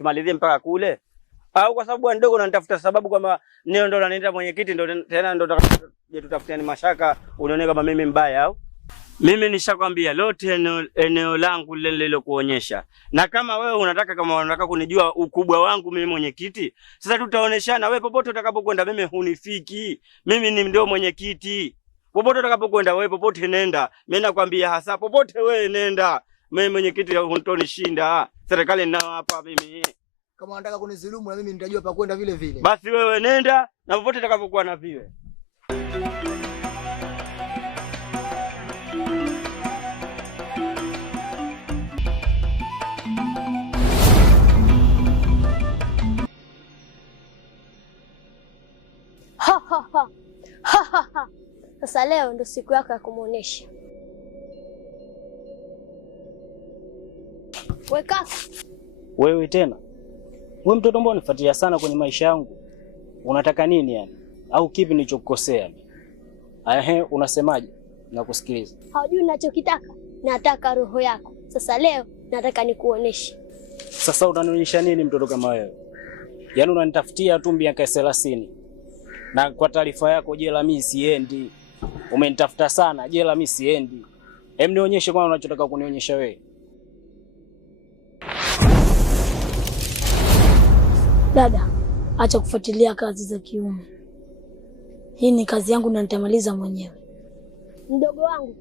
tumalizie mpaka kule? Au kwa sababu ndogo unanitafuta sababu kwamba nio ndo naniita mwenyekiti ndo tena ndo tutafutiani mashaka unaone kama mimi mbaya au? Mimi nishakwambia lote eneo langu lile lilokuonyesha. Na kama wewe unataka kunijua ukubwa wangu mimi mwenyekiti, sasa tutaoneshana. Wewe popote utakapokwenda mimi hunifiki. Mimi ni ndio mwenyekiti. Popote utakapokwenda wewe, popote nenda. Mimi nakwambia hasa popote wewe nenda. Mimi mwenyekiti hutonishinda. Serikali ninao hapa mimi. Kama unataka kunizulumu na mimi nitajua pa kwenda vile vile. Basi wewe nenda na popote utakapokuwa na viwe. Sasa leo ndo siku yako ya kumuonesha. Weka. Wewe tena? Wewe mtoto mbona unifuatilia sana kwenye maisha yangu? Unataka nini yani? Au kipi nilichokukosea? Unasemaje? Nakusikiliza. Haujui ninachokitaka? Nataka roho yako. Sasa leo nataka nikuoneshe. Sasa utanionyesha nini mtoto kama wewe? Yaani unanitafutia tu miaka 30. Na kwa taarifa yako jela mimi siendi. Umenitafuta sana, jela mimi siendi. Hem, nionyeshe kwanza unachotaka kunionyesha wewe. Dada, acha kufuatilia kazi za kiume. Hii ni kazi yangu na nitamaliza mwenyewe. Mdogo wangu,